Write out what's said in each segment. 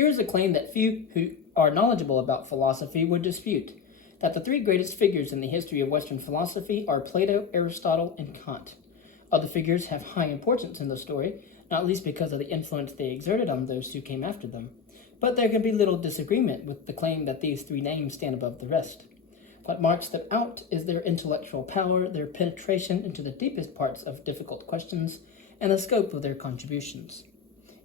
Here is a claim that few who are knowledgeable about philosophy would dispute, that the three greatest figures in the history of Western philosophy are Plato, Aristotle, and Kant. Other figures have high importance in the story, not least because of the influence they exerted on those who came after them. But there can be little disagreement with the claim that these three names stand above the rest. What marks them out is their intellectual power, their penetration into the deepest parts of difficult questions, and the scope of their contributions.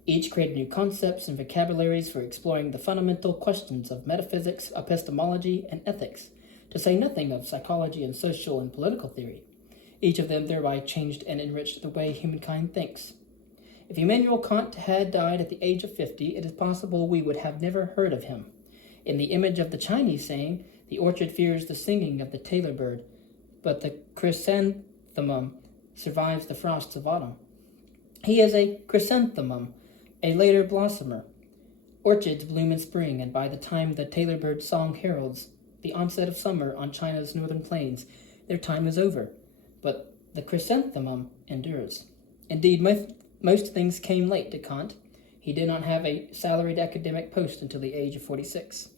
Each created new concepts and vocabularies for exploring the fundamental questions of metaphysics, epistemology, and ethics, to say nothing of psychology and social and political theory. Each of them thereby changed and enriched the way humankind thinks. If Immanuel Kant had died at the age of 50, it is possible we would have never heard of him. In the image of the Chinese saying, the orchard fears the singing of the tailor bird, but the chrysanthemum survives the frosts of autumn. He is a chrysanthemum, a later blossomer. Orchids bloom in spring, and by the time the tailor bird's song heralds the onset of summer on China's northern plains, their time is over. But the chrysanthemum endures. Indeed, most things came late to Kant. He did not have a salaried academic post until the age of 46.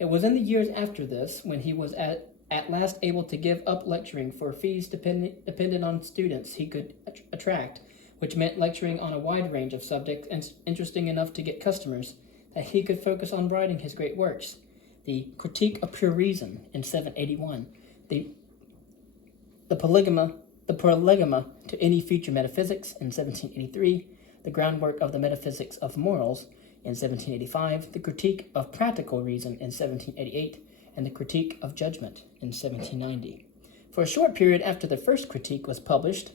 It was in the years after this, when he was at last able to give up lecturing for fees dependent on students he could attract, which meant lecturing on a wide range of subjects and interesting enough to get customers, that he could focus on writing his great works. The Critique of Pure Reason in 781, the Prolegomena to any future metaphysics in 1783, the groundwork of the metaphysics of morals in 1785, the Critique of Practical Reason in 1788, and the Critique of Judgment in 1790. For a short period after the first critique was published,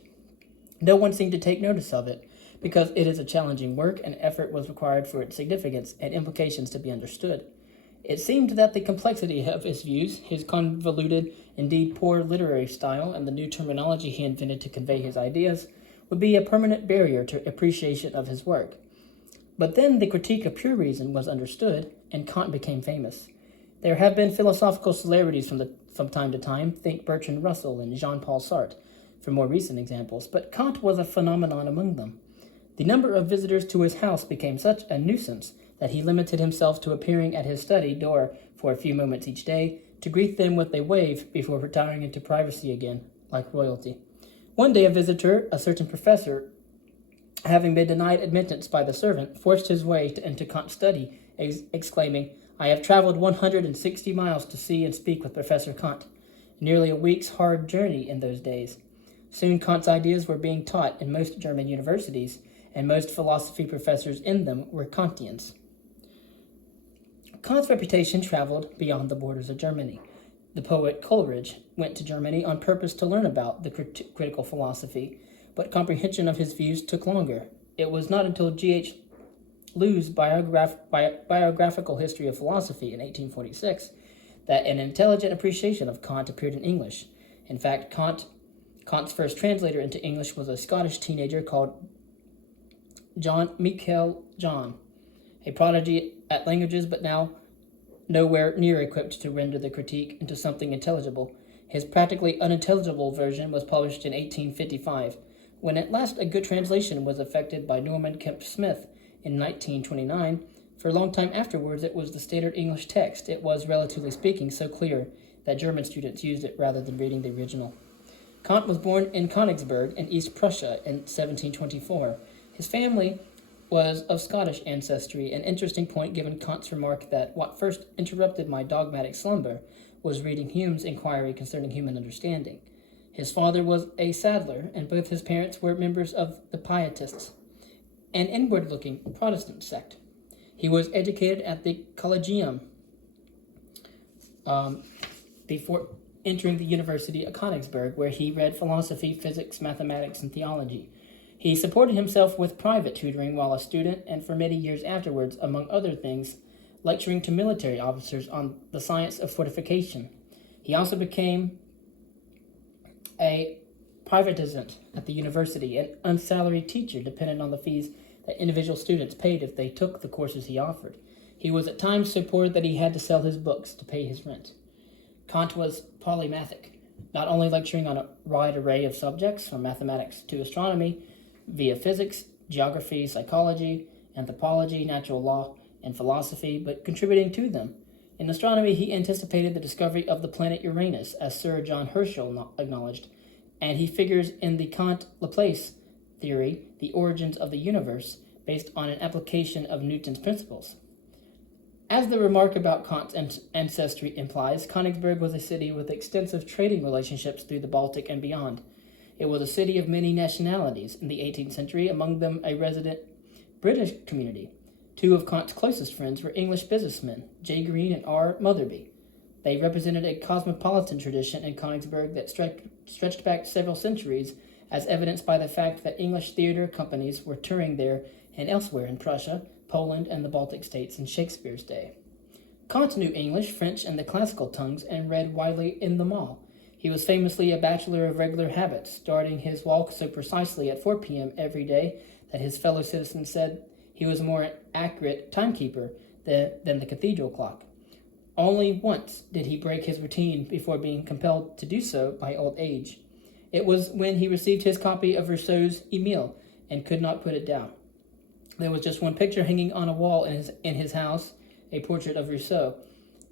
no one seemed to take notice of it, because it is a challenging work and effort was required for its significance and implications to be understood. It seemed that the complexity of his views, his convoluted, indeed poor literary style, and the new terminology he invented to convey his ideas would be a permanent barrier to appreciation of his work. But then the Critique of Pure Reason was understood, and Kant became famous. There have been philosophical celebrities from time to time, think Bertrand Russell and Jean-Paul Sartre, for more recent examples, but Kant was a phenomenon among them. The number of visitors to his house became such a nuisance that he limited himself to appearing at his study door for a few moments each day to greet them with a wave before retiring into privacy again, like royalty. One day a visitor, a certain professor, having been denied admittance by the servant, forced his way into Kant's study, exclaiming, "I have traveled 160 miles to see and speak with Professor Kant," nearly a week's hard journey in those days. Soon Kant's ideas were being taught in most German universities, and most philosophy professors in them were Kantians. Kant's reputation traveled beyond the borders of Germany. The poet Coleridge went to Germany on purpose to learn about the critical philosophy, but comprehension of his views took longer. It was not until G.H. Lewes' biographical history of philosophy in 1846 that an intelligent appreciation of Kant appeared in English. In fact, Kant's first translator into English was a Scottish teenager called Michael John, a prodigy at languages, but now nowhere near equipped to render the critique into something intelligible. His practically unintelligible version was published in 1855. When at last a good translation was effected by Norman Kemp Smith in 1929, for a long time afterwards it was the standard English text. It was, relatively speaking, so clear that German students used it rather than reading the original. Kant was born in Königsberg in East Prussia in 1724. His family was of Scottish ancestry, an interesting point given Kant's remark that what first interrupted my dogmatic slumber was reading Hume's Inquiry Concerning Human Understanding. His father was a saddler, and both his parents were members of the Pietists, an inward-looking Protestant sect. He was educated at the Collegium before entering the University of Königsberg, where he read philosophy, physics, mathematics, and theology. He supported himself with private tutoring while a student, and for many years afterwards, among other things, lecturing to military officers on the science of fortification. He also became a privatizant at the university, an unsalaried teacher dependent on the fees that individual students paid if they took the courses he offered. He was at times so poor that he had to sell his books to pay his rent. Kant was polymathic, not only lecturing on a wide array of subjects, from mathematics to astronomy, via physics, geography, psychology, anthropology, natural law, in philosophy, but contributing to them. In astronomy, he anticipated the discovery of the planet Uranus, as Sir John Herschel acknowledged, and he figures in the Kant-Laplace theory, the origins of the universe, based on an application of Newton's principles. As the remark about Kant's ancestry implies, Königsberg was a city with extensive trading relationships through the Baltic and beyond. It was a city of many nationalities in the 18th century, among them a resident British community. Two of Kant's closest friends were English businessmen, J. Green and R. Motherby. They represented a cosmopolitan tradition in Königsberg that stretched back several centuries, as evidenced by the fact that English theater companies were touring there and elsewhere in Prussia, Poland, and the Baltic states in Shakespeare's day. Kant knew English, French, and the classical tongues and read widely in them all. He was famously a bachelor of regular habits, starting his walk so precisely at 4 p.m. every day that his fellow citizens said he was a more accurate timekeeper than the cathedral clock. Only once did he break his routine before being compelled to do so by old age. It was when he received his copy of Rousseau's Emile and could not put it down. There was just one picture hanging on a wall in his house, a portrait of Rousseau.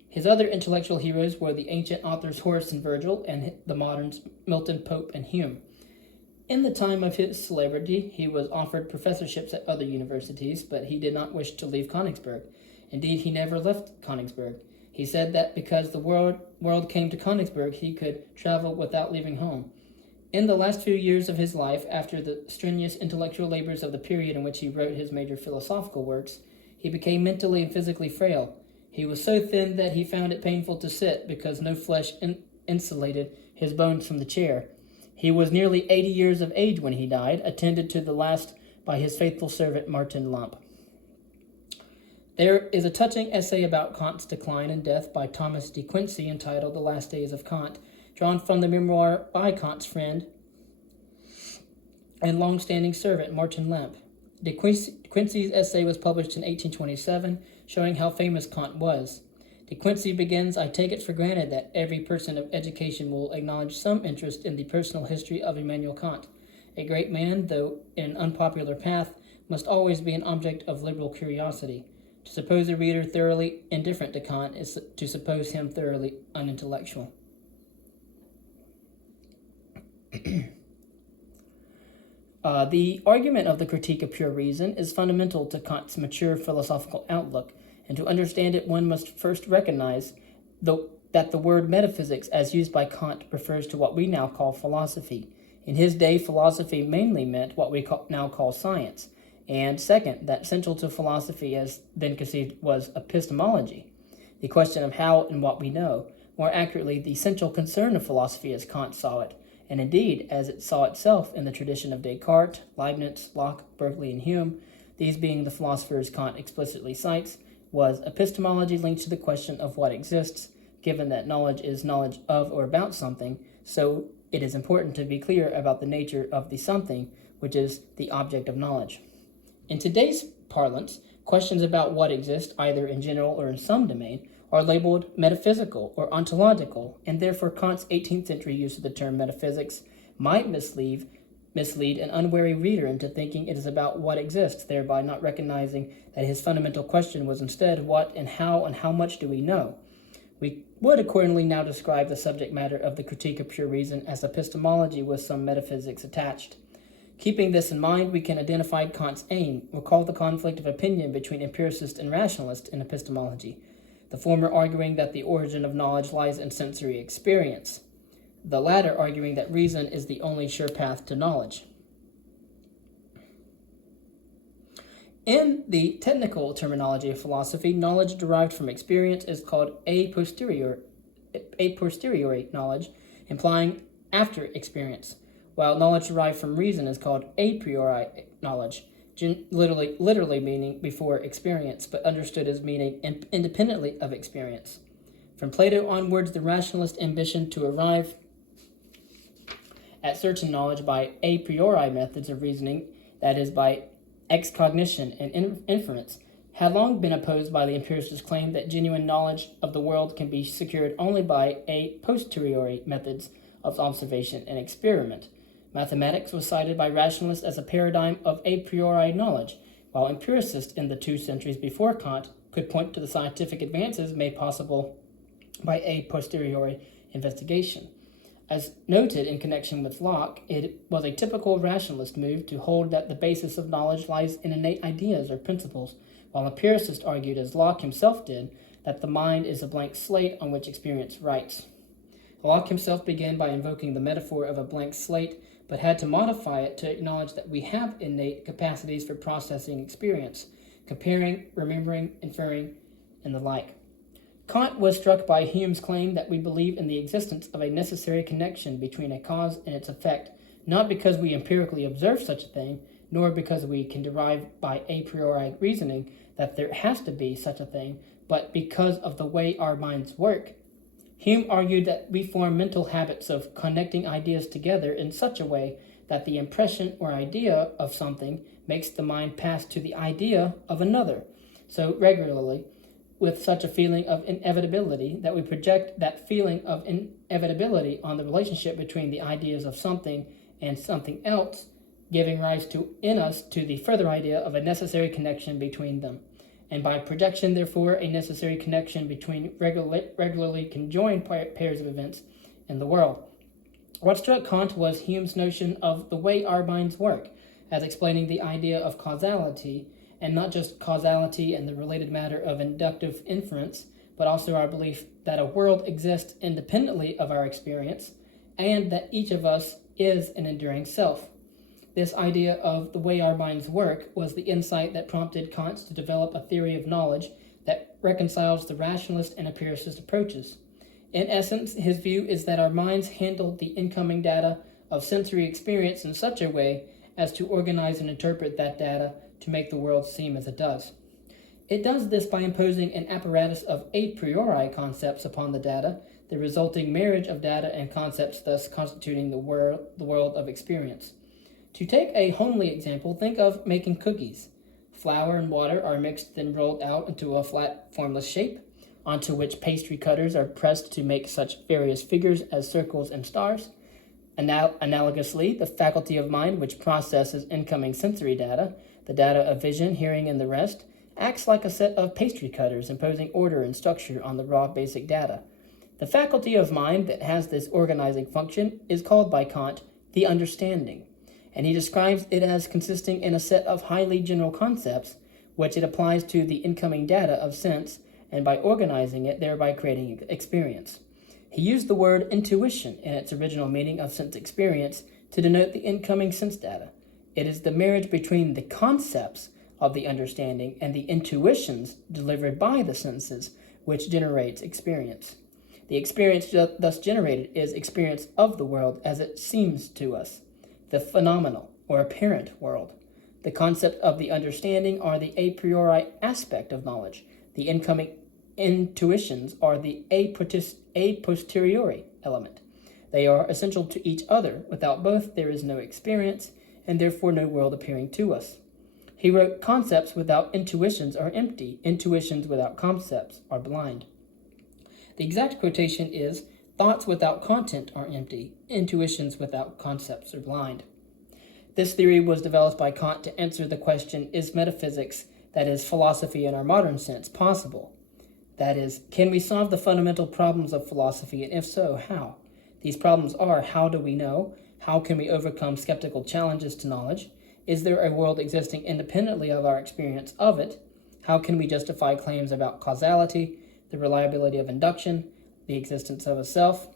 His other intellectual heroes were the ancient authors Horace and Virgil, and the moderns Milton, Pope, and Hume. In the time of his celebrity, he was offered professorships at other universities, but he did not wish to leave Königsberg. Indeed, he never left Königsberg. He said that because the world came to Königsberg, he could travel without leaving home. In the last few years of his life, after the strenuous intellectual labors of the period in which he wrote his major philosophical works, he became mentally and physically frail. He was so thin that he found it painful to sit because no flesh insulated his bones from the chair. He was nearly 80 years of age when he died, attended to the last by his faithful servant Martin Lamp. There is a touching essay about Kant's decline and death by Thomas de Quincey entitled The Last Days of Kant, drawn from the memoir by Kant's friend and long-standing servant Martin Lamp. De Quincey's essay was published in 1827, showing how famous Kant was. De Quincey begins, I take it for granted that every person of education will acknowledge some interest in the personal history of Immanuel Kant. A great man, though in an unpopular path, must always be an object of liberal curiosity. To suppose a reader thoroughly indifferent to Kant is to suppose him thoroughly unintellectual. The argument of the critique of pure reason is fundamental to Kant's mature philosophical outlook, and to understand it one must first recognize that the word metaphysics as used by Kant refers to what we now call philosophy. In his day, philosophy mainly meant what we now call science, and second, that central to philosophy as then conceived was epistemology, the question of how and what we know, more accurately, the central concern of philosophy as Kant saw it, and indeed as it saw itself in the tradition of Descartes, Leibniz, Locke, Berkeley, and Hume, these being the philosophers Kant explicitly cites, was epistemology linked to the question of what exists, given that knowledge is knowledge of or about something, so it is important to be clear about the nature of the something, which is the object of knowledge. In today's parlance, questions about what exists, either in general or in some domain, are labeled metaphysical or ontological, and therefore Kant's 18th century use of the term metaphysics might mislead an unwary reader into thinking it is about what exists, thereby not recognizing that his fundamental question was instead what and how much do we know. We would accordingly now describe the subject matter of the critique of pure reason as epistemology with some metaphysics attached. Keeping this in mind, we can identify Kant's aim, recall the conflict of opinion between empiricist and rationalist in epistemology, the former arguing that the origin of knowledge lies in sensory experience, the latter arguing that reason is the only sure path to knowledge. In the technical terminology of philosophy, knowledge derived from experience is called a posteriori knowledge, implying after experience, while knowledge derived from reason is called a priori knowledge, literally meaning before experience, but understood as meaning independently of experience. From Plato onwards, the rationalist ambition to arrive at certain knowledge by a priori methods of reasoning, that is, by excognition and inference, had long been opposed by the empiricist claim that genuine knowledge of the world can be secured only by a posteriori methods of observation and experiment. Mathematics was cited by rationalists as a paradigm of a priori knowledge, while empiricists in the 2 centuries before Kant could point to the scientific advances made possible by a posteriori investigation. As noted in connection with Locke, it was a typical rationalist move to hold that the basis of knowledge lies in innate ideas or principles, while empiricists argued, as Locke himself did, that the mind is a blank slate on which experience writes. Locke himself began by invoking the metaphor of a blank slate, but had to modify it to acknowledge that we have innate capacities for processing experience, comparing, remembering, inferring, and the like. Kant was struck by Hume's claim that we believe in the existence of a necessary connection between a cause and its effect, not because we empirically observe such a thing, nor because we can derive by a priori reasoning that there has to be such a thing, but because of the way our minds work. Hume argued that we form mental habits of connecting ideas together in such a way that the impression or idea of something makes the mind pass to the idea of another so regularly, with such a feeling of inevitability, that we project that feeling of inevitability on the relationship between the ideas of something and something else, giving rise to in us to the further idea of a necessary connection between them, and by projection, therefore, a necessary connection between regularly conjoined pairs of events in the world. What struck Kant was Hume's notion of the way our minds work, as explaining the idea of causality, and not just causality and the related matter of inductive inference, but also our belief that a world exists independently of our experience, and that each of us is an enduring self. This idea of the way our minds work was the insight that prompted Kant to develop a theory of knowledge that reconciles the rationalist and empiricist approaches. In essence, his view is that our minds handle the incoming data of sensory experience in such a way as to organize and interpret that data to make the world seem as it does. It does this by imposing an apparatus of a priori concepts upon the data, the resulting marriage of data and concepts thus constituting the world of experience. To take a homely example, think of making cookies. Flour and water are mixed and rolled out into a flat, formless shape, onto which pastry cutters are pressed to make such various figures as circles and stars. Analogously, the faculty of mind which processes incoming sensory data, the data of vision, hearing, and the rest, acts like a set of pastry cutters, imposing order and structure on the raw basic data. The faculty of mind that has this organizing function is called by Kant the understanding, and he describes it as consisting in a set of highly general concepts which it applies to the incoming data of sense, and by organizing it, thereby creating experience. He used the word intuition in its original meaning of sense experience to denote the incoming sense data. It is the marriage between the concepts of the understanding and the intuitions delivered by the senses which generates experience. The experience thus generated is experience of the world as it seems to us, the phenomenal or apparent world. The concept of the understanding are the a priori aspect of knowledge. The incoming intuitions are the a posteriori element. They are essential to each other. Without both, there is no experience, and therefore no world appearing to us. He wrote, concepts without intuitions are empty. Intuitions without concepts are blind. The exact quotation is, thoughts without content are empty. Intuitions without concepts are blind. This theory was developed by Kant to answer the question, is metaphysics, that is, philosophy in our modern sense, possible? That is, can we solve the fundamental problems of philosophy, and if so, how? These problems are, how do we know? How can we overcome skeptical challenges to knowledge? Is there a world existing independently of our experience of it? How can we justify claims about causality, the reliability of induction, the existence of a self?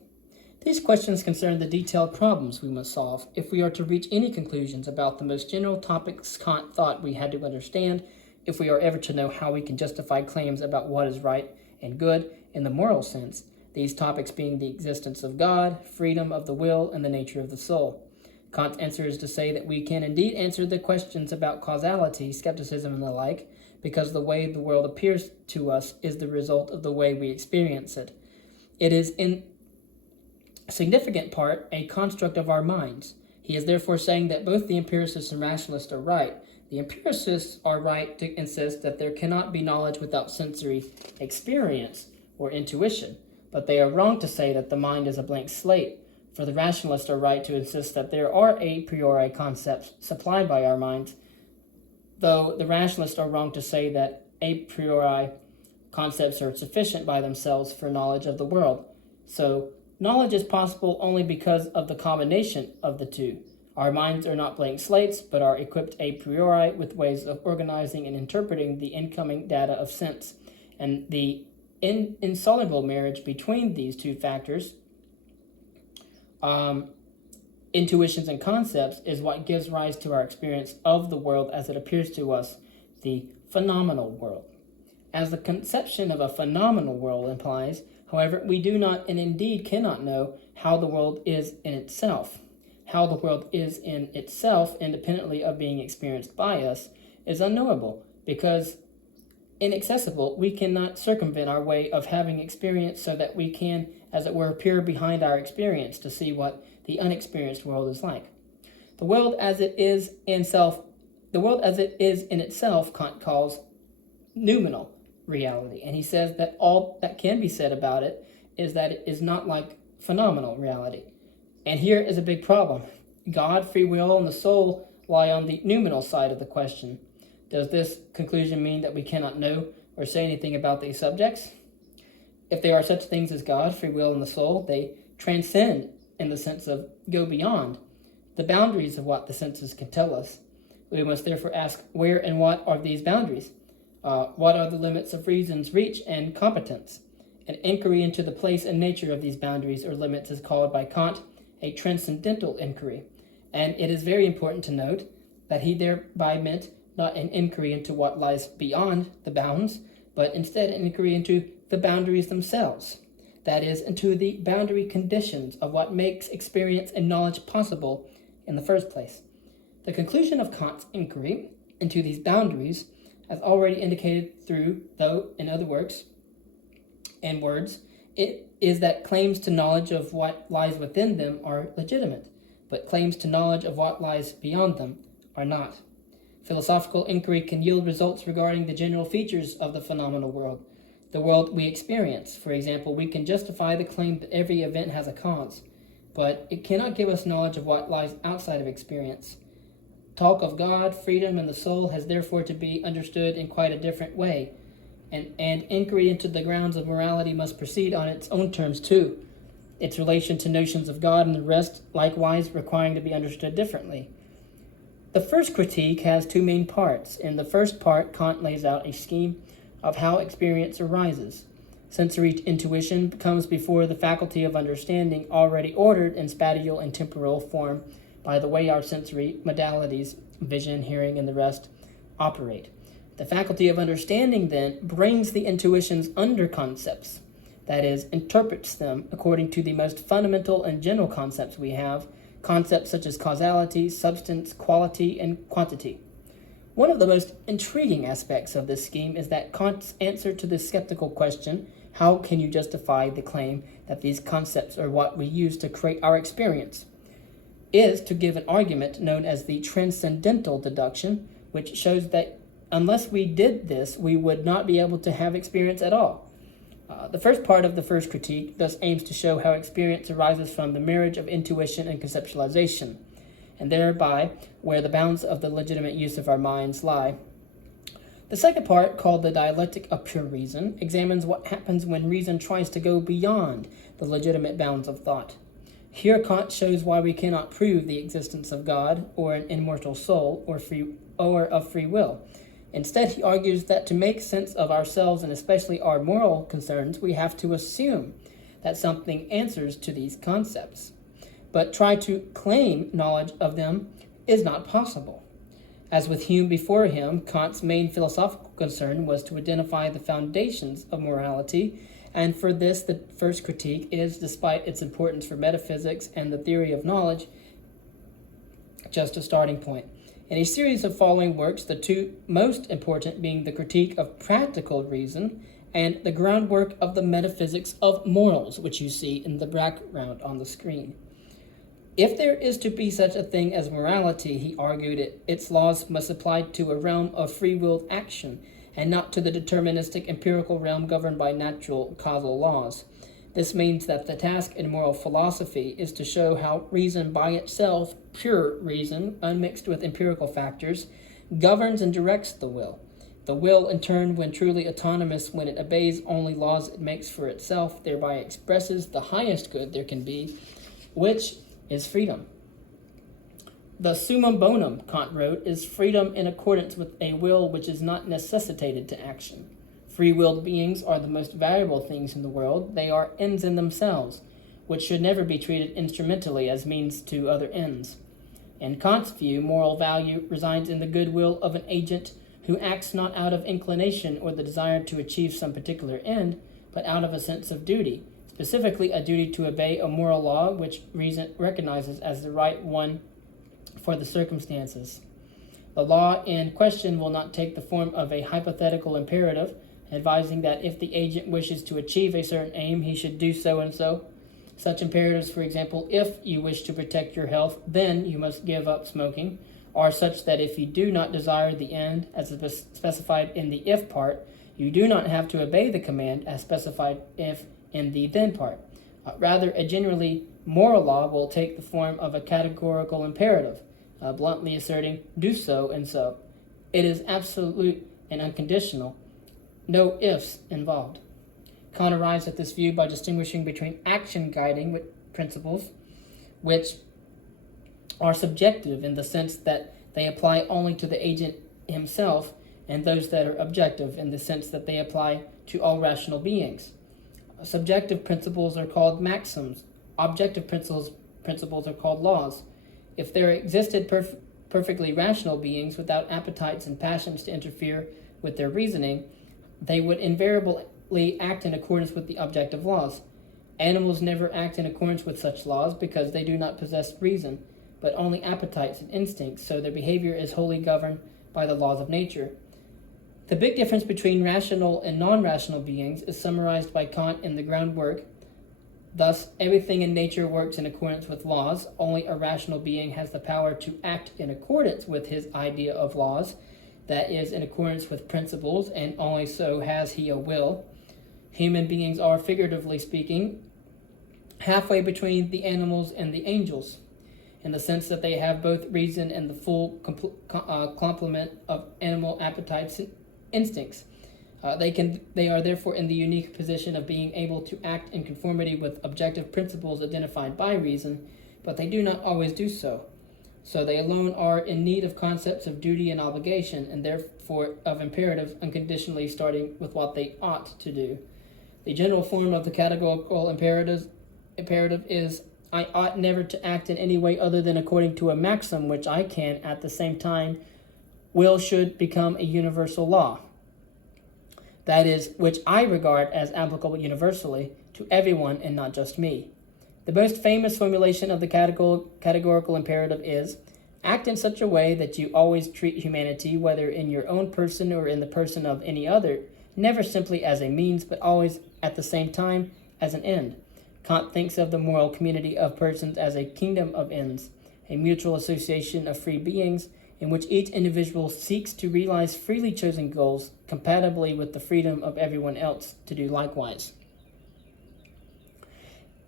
These questions concern the detailed problems we must solve if we are to reach any conclusions about the most general topics Kant thought we had to understand, if we are ever to know how we can justify claims about what is right and good in the moral sense, these topics being the existence of God, freedom of the will, and the nature of the soul. Kant's answer is to say that we can indeed answer the questions about causality, skepticism, and the like, because the way the world appears to us is the result of the way we experience it. It is in significant part a construct of our minds. He is therefore saying that both the empiricists and rationalists are right. The empiricists are right to insist that there cannot be knowledge without sensory experience or intuition, but they are wrong to say that the mind is a blank slate, for the rationalists are right to insist that there are a priori concepts supplied by our minds, though the rationalists are wrong to say that a priori Concepts are sufficient by themselves for knowledge of the world. So, knowledge is possible only because of the combination of the two. Our minds are not blank slates, but are equipped a priori with ways of organizing and interpreting the incoming data of sense. And the insoluble marriage between these two factors, intuitions and concepts, is what gives rise to our experience of the world as it appears to us, the phenomenal world. As the conception of a phenomenal world implies, however, we do not and indeed cannot know how the world is in itself. How the world is in itself, independently of being experienced by us, is unknowable, because inaccessible. We cannot circumvent our way of having experience so that we can, as it were, peer behind our experience to see what the unexperienced world is like. The world as it is in itself, Kant calls noumenal reality, and he says that all that can be said about it is that it is not like phenomenal reality. And here is a big problem. God, free will, and the soul lie on the noumenal side of the question. Does this conclusion mean that we cannot know or say anything about these subjects? If there are such things as God, free will, and the soul, they transcend in the sense of go beyond the boundaries of what the senses can tell us. We must therefore ask, where and what are these boundaries? What are the limits of reason's reach and competence? An inquiry into the place and nature of these boundaries or limits is called by Kant a transcendental inquiry, and it is very important to note that he thereby meant not an inquiry into what lies beyond the bounds, but instead an inquiry into the boundaries themselves, that is, into the boundary conditions of what makes experience and knowledge possible in the first place. The conclusion of Kant's inquiry into these boundaries, as already indicated through, though in other works and words, it is that claims to knowledge of what lies within them are legitimate, but claims to knowledge of what lies beyond them are not. Philosophical inquiry can yield results regarding the general features of the phenomenal world, the world we experience. For example, we can justify the claim that every event has a cause, but it cannot give us knowledge of what lies outside of experience. Talk of God, freedom, and the soul has therefore to be understood in quite a different way, and inquiry into the grounds of morality must proceed on its own terms too, its relation to notions of God and the rest likewise requiring to be understood differently. The first critique has two main parts. In the first part, Kant lays out a scheme of how experience arises. Sensory intuition comes before the faculty of understanding, already ordered in spatial and temporal form by the way our sensory modalities, vision, hearing, and the rest, operate. The faculty of understanding, then, brings the intuitions under concepts, that is, interprets them according to the most fundamental and general concepts we have, concepts such as causality, substance, quality, and quantity. One of the most intriguing aspects of this scheme is that Kant's answer to the skeptical question, how can you justify the claim that these concepts are what we use to create our experience, is to give an argument known as the transcendental deduction, which shows that unless we did this, we would not be able to have experience at all. The first part of the first critique thus aims to show how experience arises from the marriage of intuition and conceptualization, and thereby where the bounds of the legitimate use of our minds lie. The second part, called the dialectic of pure reason, examines what happens when reason tries to go beyond the legitimate bounds of thought. Here Kant shows why we cannot prove the existence of God or an immortal soul or of free will. Instead, he argues that to make sense of ourselves and especially our moral concerns, we have to assume that something answers to these concepts. But try to claim knowledge of them is not possible. As with Hume before him, Kant's main philosophical concern was to identify the foundations of morality, and for this the first critique is, despite its importance for metaphysics and the theory of knowledge, just a starting point. In a series of following works, the two most important being the critique of practical reason and the groundwork of the metaphysics of morals, which you see in the background on the screen. If there is to be such a thing as morality, he argued, its laws must apply to a realm of free-willed action and not to the deterministic empirical realm governed by natural causal laws. This means that the task in moral philosophy is to show how reason by itself, pure reason, unmixed with empirical factors, governs and directs the will. The will, in turn, when truly autonomous, when it obeys only laws it makes for itself, thereby expresses the highest good there can be, which is freedom. The summum bonum, Kant wrote, is freedom in accordance with a will which is not necessitated to action. Free-willed beings are the most valuable things in the world. They are ends in themselves, which should never be treated instrumentally as means to other ends. In Kant's view, moral value resides in the goodwill of an agent who acts not out of inclination or the desire to achieve some particular end, but out of a sense of duty, specifically a duty to obey a moral law which reason recognizes as the right one for the circumstances. The law in question will not take the form of a hypothetical imperative, advising that if the agent wishes to achieve a certain aim, he should do so and so. Such imperatives, for example, if you wish to protect your health, then you must give up smoking, are such that if you do not desire the end, as specified in the if part, you do not have to obey the command as specified if in the then part. Rather, a generally moral law will take the form of a categorical imperative, bluntly asserting, do so and so. It is absolute and unconditional, no ifs involved. Kant arrives at this view by distinguishing between action guiding principles, which are subjective in the sense that they apply only to the agent himself, and those that are objective in the sense that they apply to all rational beings. Subjective principles are called maxims. Objective principles are called laws. If there existed perfectly rational beings without appetites and passions to interfere with their reasoning, they would invariably act in accordance with the objective laws. Animals never act in accordance with such laws because they do not possess reason, but only appetites and instincts, so their behavior is wholly governed by the laws of nature. The big difference between rational and non-rational beings is summarized by Kant in the groundwork. Thus, everything in nature works in accordance with laws. Only a rational being has the power to act in accordance with his idea of laws, that is, in accordance with principles, and only so has he a will. Human beings are, figuratively speaking, halfway between the animals and the angels, in the sense that they have both reason and the full complement of animal appetites and instincts. They are therefore in the unique position of being able to act in conformity with objective principles identified by reason, but they do not always do so. So they alone are in need of concepts of duty and obligation, and therefore of imperatives unconditionally starting with what they ought to do. The general form of the categorical imperative is, I ought never to act in any way other than according to a maxim which I can, at the same time, will should become a universal law. That is, which I regard as applicable universally to everyone and not just me. The most famous formulation of the categorical imperative is, act in such a way that you always treat humanity, whether in your own person or in the person of any other, never simply as a means, but always at the same time as an end. Kant thinks of the moral community of persons as a kingdom of ends, a mutual association of free beings, in which each individual seeks to realize freely chosen goals compatibly with the freedom of everyone else to do likewise.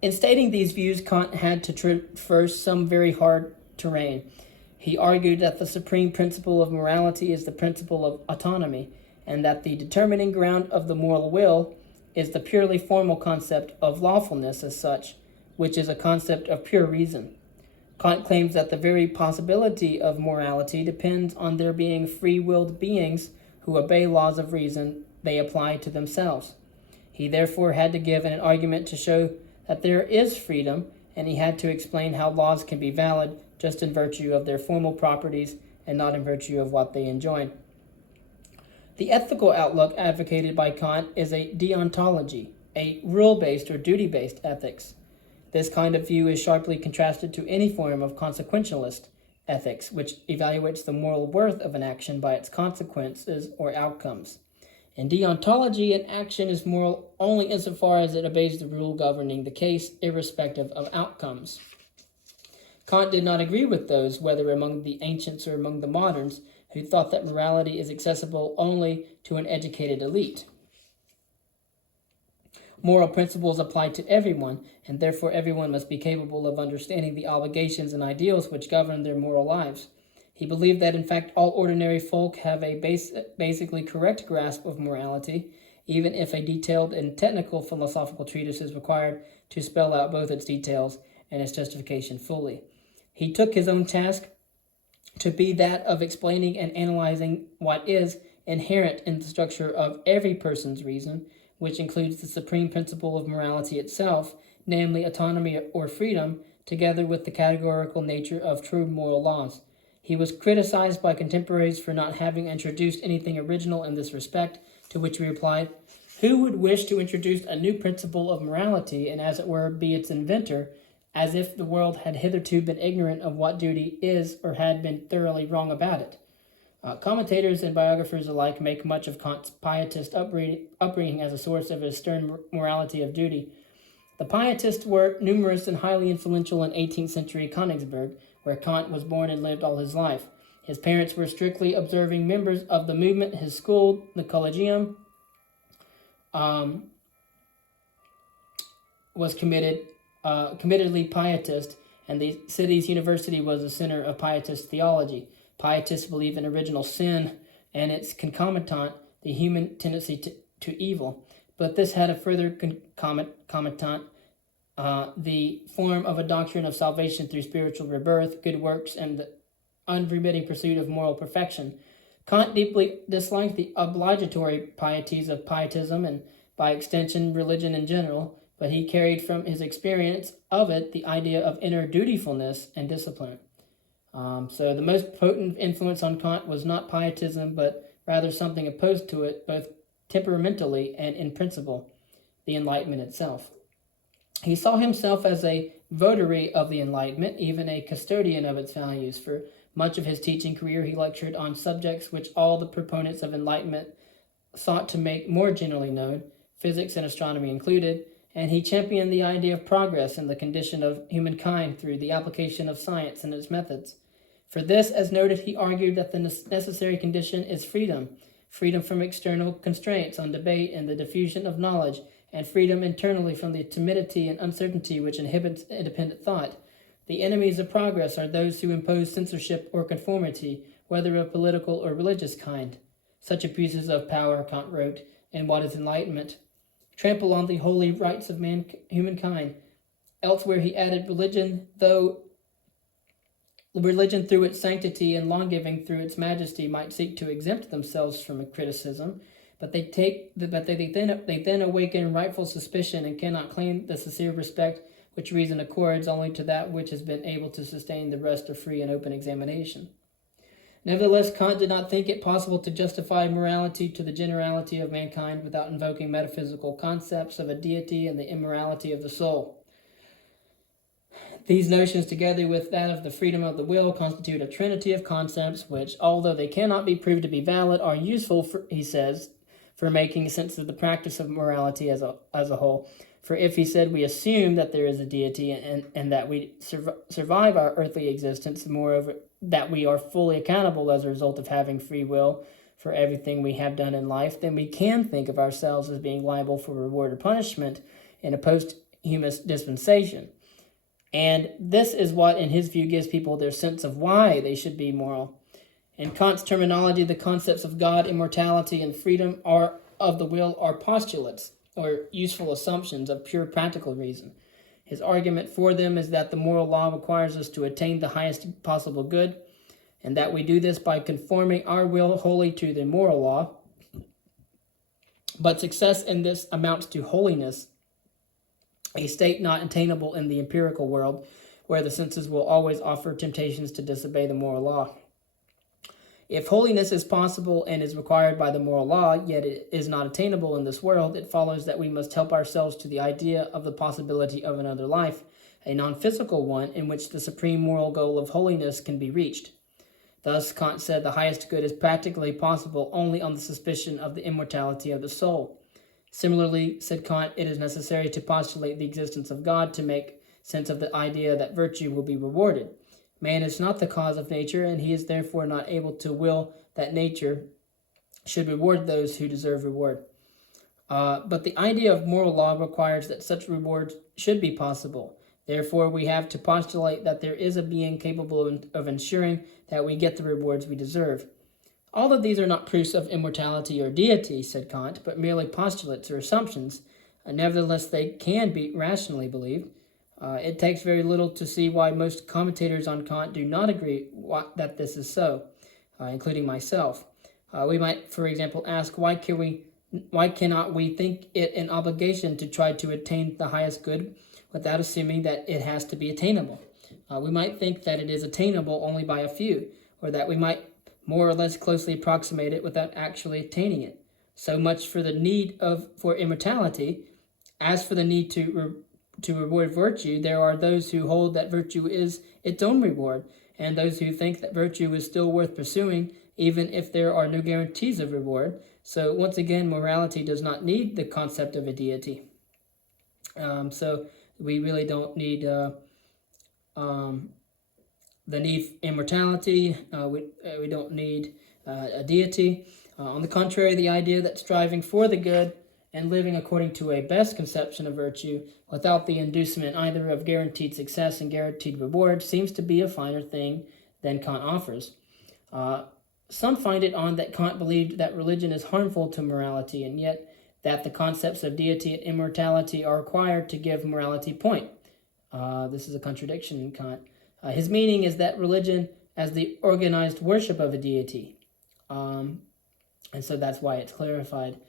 In stating these views, Kant had to traverse some very hard terrain. He argued that the supreme principle of morality is the principle of autonomy, and that the determining ground of the moral will is the purely formal concept of lawfulness as such, which is a concept of pure reason. Kant claims that the very possibility of morality depends on there being free-willed beings who obey laws of reason they apply to themselves. He therefore had to give an argument to show that there is freedom, and he had to explain how laws can be valid just in virtue of their formal properties and not in virtue of what they enjoin. The ethical outlook advocated by Kant is a deontology, a rule-based or duty-based ethics. This kind of view is sharply contrasted to any form of consequentialist ethics, which evaluates the moral worth of an action by its consequences or outcomes. In deontology, an action is moral only insofar as it obeys the rule governing the case, irrespective of outcomes. Kant did not agree with those, whether among the ancients or among the moderns, who thought that morality is accessible only to an educated elite. Moral principles apply to everyone, and therefore everyone must be capable of understanding the obligations and ideals which govern their moral lives. He believed that, in fact, all ordinary folk have a basically correct grasp of morality, even if a detailed and technical philosophical treatise is required to spell out both its details and its justification fully. He took his own task to be that of explaining and analyzing what is inherent in the structure of every person's reason, which includes the supreme principle of morality itself, namely autonomy or freedom, together with the categorical nature of true moral laws. He was criticized by contemporaries for not having introduced anything original in this respect, to which we replied, "Who would wish to introduce a new principle of morality, and as it were be its inventor, as if the world had hitherto been ignorant of what duty is or had been thoroughly wrong about it?" Commentators and biographers alike make much of Kant's pietist upbringing as a source of his stern morality of duty. The pietists were numerous and highly influential in 18th century Königsberg, where Kant was born and lived all his life. His parents were strictly observing members of the movement. His school, the Collegium, was committedly pietist, and the city's university was a center of pietist theology. Pietists believe in original sin and its concomitant, the human tendency to evil. But this had a further concomitant, the form of a doctrine of salvation through spiritual rebirth, good works, and the unremitting pursuit of moral perfection. Kant deeply disliked the obligatory pieties of pietism and, by extension, religion in general, but he carried from his experience of it the idea of inner dutifulness and discipline. So the most potent influence on Kant was not pietism, but rather something opposed to it, both temperamentally and in principle, the Enlightenment itself. He saw himself as a votary of the Enlightenment, even a custodian of its values. For much of his teaching career, he lectured on subjects which all the proponents of Enlightenment sought to make more generally known, physics and astronomy included, and he championed the idea of progress in the condition of humankind through the application of science and its methods. For this, as noted, he argued that the necessary condition is freedom from external constraints on debate and the diffusion of knowledge, and freedom internally from the timidity and uncertainty which inhibits independent thought. The enemies of progress are those who impose censorship or conformity, whether of political or religious kind. Such abuses of power, Kant wrote, in What is Enlightenment, trample on the holy rights of humankind. Elsewhere he added, religion through its sanctity and lawgiving through its majesty might seek to exempt themselves from criticism, but they then awaken rightful suspicion and cannot claim the sincere respect which reason accords only to that which has been able to sustain the rest of free and open examination. Nevertheless, Kant did not think it possible to justify morality to the generality of mankind without invoking metaphysical concepts of a deity and the immorality of the soul. These notions, together with that of the freedom of the will, constitute a trinity of concepts which, although they cannot be proved to be valid, are useful, he says, for making sense of the practice of morality as a whole. For if, he said, we assume that there is a deity and that we survive our earthly existence, moreover, that we are fully accountable as a result of having free will for everything we have done in life, then we can think of ourselves as being liable for reward or punishment in a post-human dispensation. And this is what, in his view, gives people their sense of why they should be moral. In Kant's terminology, the concepts of God, immortality, and freedom of the will are postulates, or useful assumptions of pure practical reason. His argument for them is that the moral law requires us to attain the highest possible good, and that we do this by conforming our will wholly to the moral law. But success in this amounts to holiness, a state not attainable in the empirical world, where the senses will always offer temptations to disobey the moral law. If holiness is possible and is required by the moral law, yet it is not attainable in this world, it follows that we must help ourselves to the idea of the possibility of another life, a non-physical one in which the supreme moral goal of holiness can be reached. Thus, Kant said the highest good is practically possible only on the suspicion of the immortality of the soul. Similarly, said Kant, it is necessary to postulate the existence of God to make sense of the idea that virtue will be rewarded. Man is not the cause of nature, and he is therefore not able to will that nature should reward those who deserve reward. But the idea of moral law requires that such rewards should be possible. Therefore, we have to postulate that there is a being capable of ensuring that we get the rewards we deserve. All of these are not proofs of immortality or deity, said Kant, but merely postulates or assumptions. Nevertheless, they can be rationally believed. It takes very little to see why most commentators on Kant do not agree that this is so, including myself. We might, for example, ask why cannot we think it an obligation to try to attain the highest good without assuming that it has to be attainable? We might think that it is attainable only by a few, or that we might more or less closely approximate it without actually attaining it. So much for the need for immortality. As for the need to reward virtue, there are those who hold that virtue is its own reward, and those who think that virtue is still worth pursuing, even if there are no guarantees of reward. So once again, morality does not need the concept of a deity. So we really don't need the need immortality. We don't need a deity. On the contrary, the idea that striving for the good and living according to a best conception of virtue without the inducement either of guaranteed success and guaranteed reward seems to be a finer thing than Kant offers. Some find it odd that Kant believed that religion is harmful to morality, and yet that the concepts of deity and immortality are required to give morality point. This is a contradiction in Kant. His meaning is that religion as the organized worship of a deity. And so that's why it's clarified.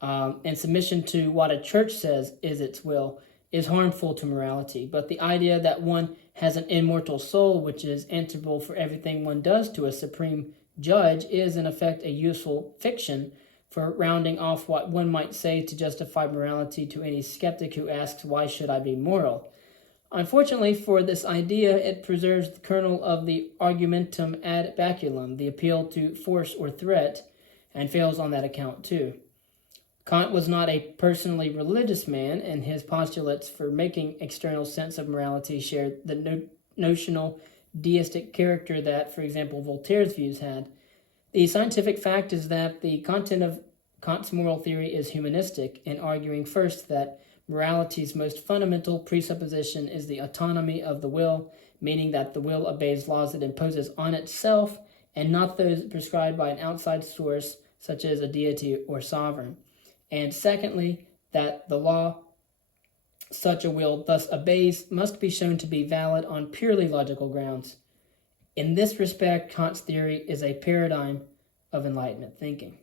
And submission to what a church says is its will is harmful to morality. But the idea that one has an immortal soul which is answerable for everything one does to a supreme judge is in effect a useful fiction for rounding off what one might say to justify morality to any skeptic who asks, why should I be moral? Unfortunately for this idea, it preserves the kernel of the argumentum ad baculum, the appeal to force or threat, and fails on that account too. Kant was not a personally religious man, and his postulates for making external sense of morality shared the notional deistic character that, for example, Voltaire's views had. The scientific fact is that the content of Kant's moral theory is humanistic, in arguing first that morality's most fundamental presupposition is the autonomy of the will, meaning that the will obeys laws it imposes on itself and not those prescribed by an outside source such as a deity or sovereign. And secondly, that the law such a will thus obeys must be shown to be valid on purely logical grounds. In this respect, Kant's theory is a paradigm of Enlightenment thinking.